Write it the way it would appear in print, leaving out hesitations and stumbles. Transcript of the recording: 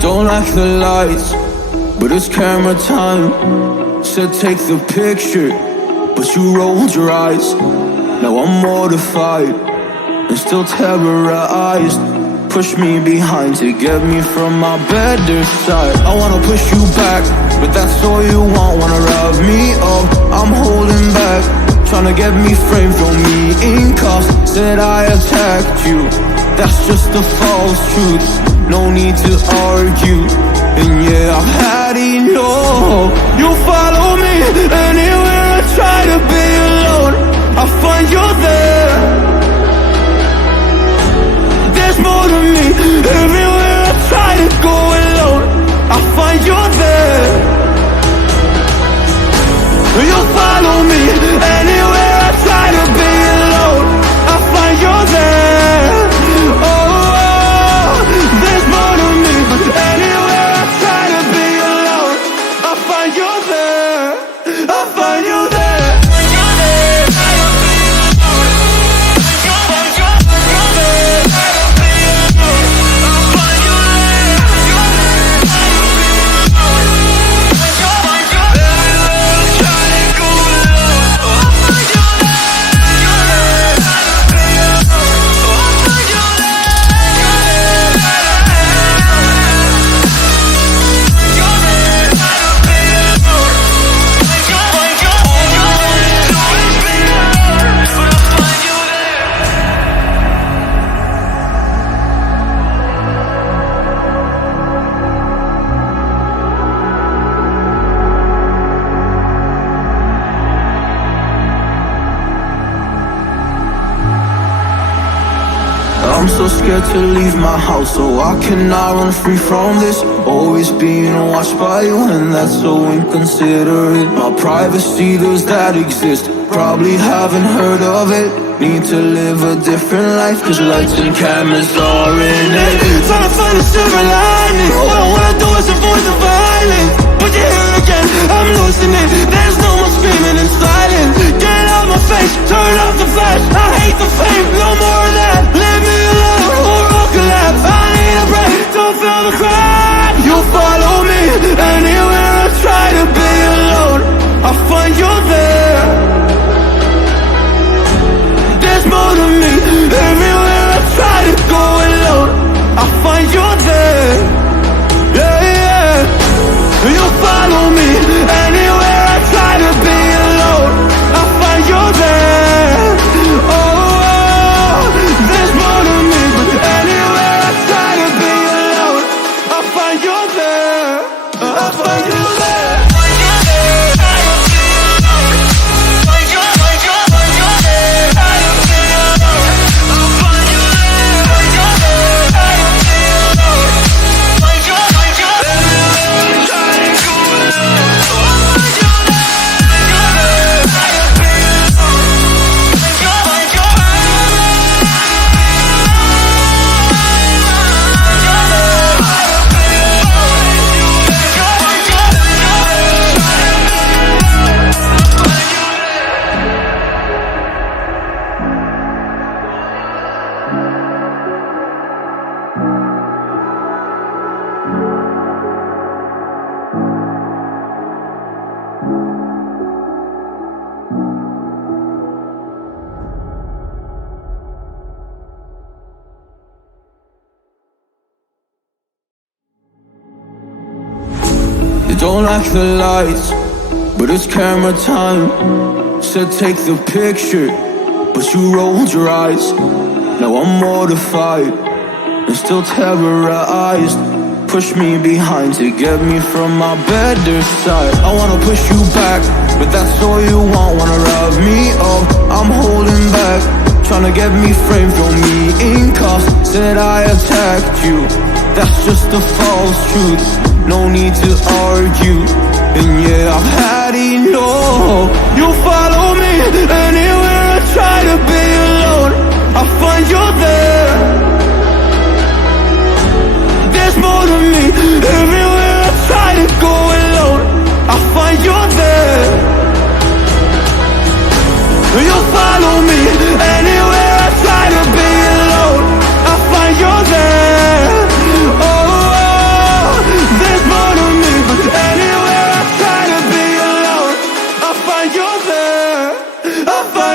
don't like the lights, but it's camera time. Said take the picture, but you rolled your eyes. Now I'm mortified and still terrorized. Push me behind to get me from my better side. I wanna push you back, but that's all you want. Wanna wrap me up, I'm holding back. Tryna get me framed, throw me in cuffs. Said I attacked you, that's just a false truth. No need to argue, and yeah, I've had enough. You follow me anywhere I try to be alone, I find you're there. There's more to me, everywhere I try to go alone, I find you're there. You follow me anywhere I try to be alone, I find you're there. Oh, there's more to me, anywhere I try to be alone, I find you're there, I find you there. I'm so scared to leave my house, so I cannot run free from this. Always being watched by you, and that's so inconsiderate. My privacy, does that exist? Probably haven't heard of it. Need to live a different life, cause lights and cameras are in it. Trying to find a silver lining, all I wanna do is avoid the violence. But you're here again, I'm losing it. There's no more screaming in silence. Get out my face, turn off the flash. I hate the fame, no more of that. Leave me alone, or I'll collapse. I need a break, don't feel the crap. You follow me anywhere I try to be alone, I find you're there. There's more to me, everywhere I try to go alone, I find you're there. Yeah, yeah. You follow me anywhere I try to be alone, I find you're there. Oh, there's more to me, but anywhere I try to be alone, I find you're there, I find you there. Don't like the lights, but it's camera time. Said take the picture, but you rolled your eyes. Now I'm mortified and still terrorized. Push me behind to get me from my better side. I wanna push you back, but that's all you want. Wanna wrap me up, I'm holding back. Tryna get me framed, throw me in cuffs. Said I attacked you, that's just a false truth. No need to argue, and yeah, I've had enough. You follow me anywhere I try to be alone, I find you're there. There's more to me, everywhere I try to go alone, I find you're there. You follow me anywhere I try to be alone, I find you're there. Oh, there. I